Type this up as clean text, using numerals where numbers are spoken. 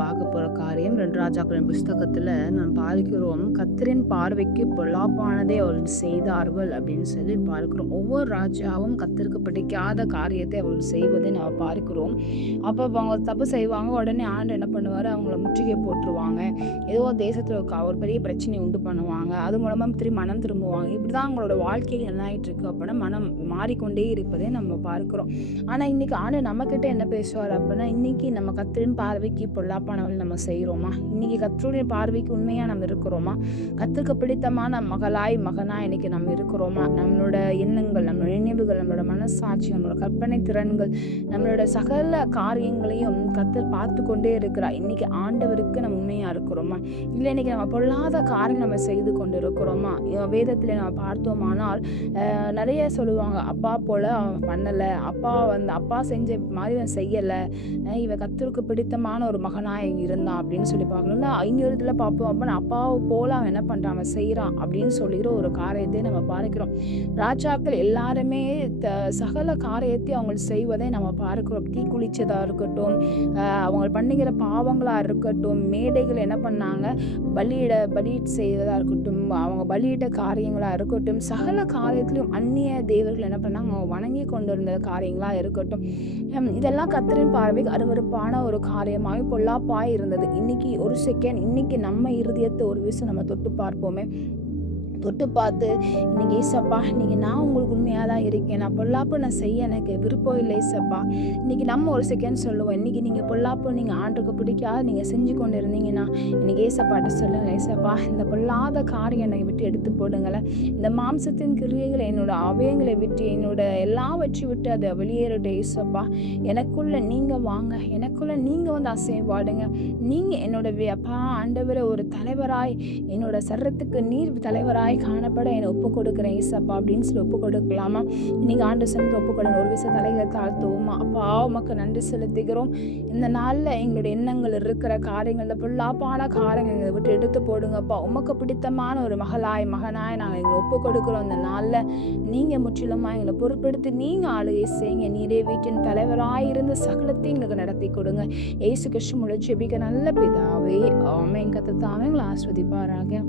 பார்க்க போகிற காரியம் 2 ராஜாக்களின் புஸ்தகத்தில் நாம் பார்க்கிறோம். கர்த்தரின் பார்வைக்கு பொல்லாப்பானதை அவர்கள் செய்தார்கள் அப்படின்னு சொல்லி பார்க்கிறோம். ஒவ்வொரு ராஜாவும் கர்த்தருக்கு பிடிக்காத காரியத்தை அவர்கள் செய்வதை நாம் பார்க்கிறோம். அப்போ அவங்க தப்பு செய்வாங்க. உடனே ஆண்டு என்ன பண்ணுவார், அவங்கள முற்றுகை போட்டுருவாங்க. ஏதோ தேசத்தில் ஒரு பெரிய பிரச்சனையை உண்டு பண்ணுவாங்க. அது மூலமாக மனம் திரும்புவாங்க. இப்படி தான் அவங்களோட வாழ்க்கையில் என்ன ஆகிட்டு இருக்கு அப்படின்னா, மனம் மாறிக்கொண்டே இருப்பதை நம்ம பார்க்கிறோம். ஆனால் இன்னைக்கு ஆண்டு நம்மக்கிட்ட என்ன பேசுவார் அப்படின்னா, இன்னைக்கு நம்ம கர்த்தரின் பார்வைக்கு பொல்லாப்பானவள் நம்ம செய்கிறோமா? இன்னைக்கு கர்த்தருடைய பார்வைக்கு உண்மையாக நம்ம இருக்கிறோமா? கர்த்தருக்கு பிடித்தமான மகனாய் இன்னைக்கு நம்ம இருக்கிறோமா? நம்மளோட எண்ணங்கள், நம்மளோட நினைவுகள், நம்மளோட மனசாட்சி, நம்மளோட கற்பனை திறன்கள், நம்மளோட சகல காரியங்களையும் கர்த்தர் பார்த்து கொண்டே இருக்கிறார். இன்னைக்கு ஆண்டவருக்கு நம்ம உண்மையாக இருக்கிறோமா? இல்லை இன்னைக்கு நம்ம பொல்லாத காரியம் நம்ம செய்து கொண்டு இருக்கிறோமா? வேதத்தில் நம்ம பார்த்தோமானால் நிறைய சொல்லுவாங்க, அப்பா போல அவன் பண்ணலை, அப்பா செஞ்ச மாதிரி அவன் செய்யலை, இவன் கர்த்தருக்கு பிடித்தமான ஒரு மகனாக இருந்தான் அப்படின்னு சொல்லி பார்க்கணும்னா, இன்னொரு இதில் பார்ப்போம் அப்படின்னா அப்பாவை போல அவன் என்ன பண்ணுறான், அவன் செய்கிறான் அப்படின்னு சொல்லிக்கிற ஒரு காரியத்தை நம்ம பார்க்கிறோம். ராஜாக்கள் எல்லாருமே சகல காரியத்தை அவங்க செய்வதை நம்ம பார்க்கிறோம். தீக்குளிச்சதாக இருக்கட்டும், அவங்க பண்ணுகிற பாவங்களாக இருக்கட்டும், மேடைகள் என்ன பண்ணாங்க, பலி செய்வதாக இருக்கட்டும், அவங்க பலியிட்ட காரியங்களாக இருக்கட்டும், சகல காரியத்திலும் அந்நிய தேவர்கள் என்ன பண்ணாங்க, அவங்க வணங்கி கொண்டு இருந்த காரியங்களாக இருக்கட்டும், இதெல்லாம் கர்த்தரின் பார்வைக்கு அருவருப்பான ஒரு காரியமாக பொல்லாப்பாய் இருந்தது. இன்னைக்கு ஒரு செகண்ட், இன்னைக்கு நம்ம இருதயத்தை ஒரு விஷயம் நம்ம தொட்டு பார்ப்போமே. தொட்டு பார்த்து, இன்னைக்கு ஏசப்பா, இன்னைக்கு நான் உங்களுக்கு உண்மையாக தான் இருக்கேன், நான் பொல்லாப்பு நான் செய்ய எனக்கு விருப்பம் இல்லை ஏசப்பா. இன்னைக்கு நம்ம ஒரு செகண்ட் சொல்லுவோம், இன்னைக்கு நீங்கள் பொல்லாப்பு நீங்கள் ஆண்டுக்கு பிடிக்காத நீங்கள் செஞ்சு கொண்டு இருந்தீங்கன்னா, இன்னைக்கு ஏசப்பாட்ட சொல்லுங்கள், ஏசப்பா இந்த பொல்லாத காரியம் என்னை விட்டு எடுத்து போடுங்களேன். இந்த மாம்சத்தின் கிரியைகளை, என்னோட அவயங்களை விட்டு, என்னோட எல்லாவற்றை விட்டு அதை வெளியேறட்டும் ஏசப்பா. எனக்குள்ள நீங்கள் வாங்க, எனக்குள்ள நீங்கள் வந்து அசைவாடுங்க. நீங்கள் என்னோட அப்பா ஆண்டவரை ஒரு தலைவராய், என்னோட சரத்துக்கு நீர் தலைவராய் காணப்பட என்னை ஒப்பு கொடுக்குறேன் ஏசப்பா அப்படின்னு சொல்லி ஒப்பு கொடுக்கலாமா? இன்னைக்கு ஆண்டு சென்று ஒப்பு கொடுங்க. ஒரு விஷயம் தலைகளை தாழ்த்துவோமா? அப்பா உமக்கு நன்றி செலுத்துகிறோம். இந்த நாளில் எங்களுடைய எண்ணங்கள் இருக்கிற காரியங்கள், இந்த பொல்லாப்பான காரியங்களை விட்டு எடுத்து போடுங்கப்பா. உமக்கு பிடித்தமான ஒரு மகனாய் நாங்கள் எங்களை ஒப்பு கொடுக்குறோம். இந்த நாளில் நீங்கள் முற்றிலுமாக எங்களை பொறுப்பெடுத்து நீங்கள் ஆளுகை செய்யுங்க. நீரே வீட்டின் தலைவராயிருந்து சகலத்தையும் எங்களுக்கு நடத்தி கொடுங்க. ஏசு கிறிஸ்து மூலம் ஜெபிக்க நல்ல பிதாவே, ஆமென். கர்த்தர் தாமே உங்களை ஆசீர்வதிப்பாராக.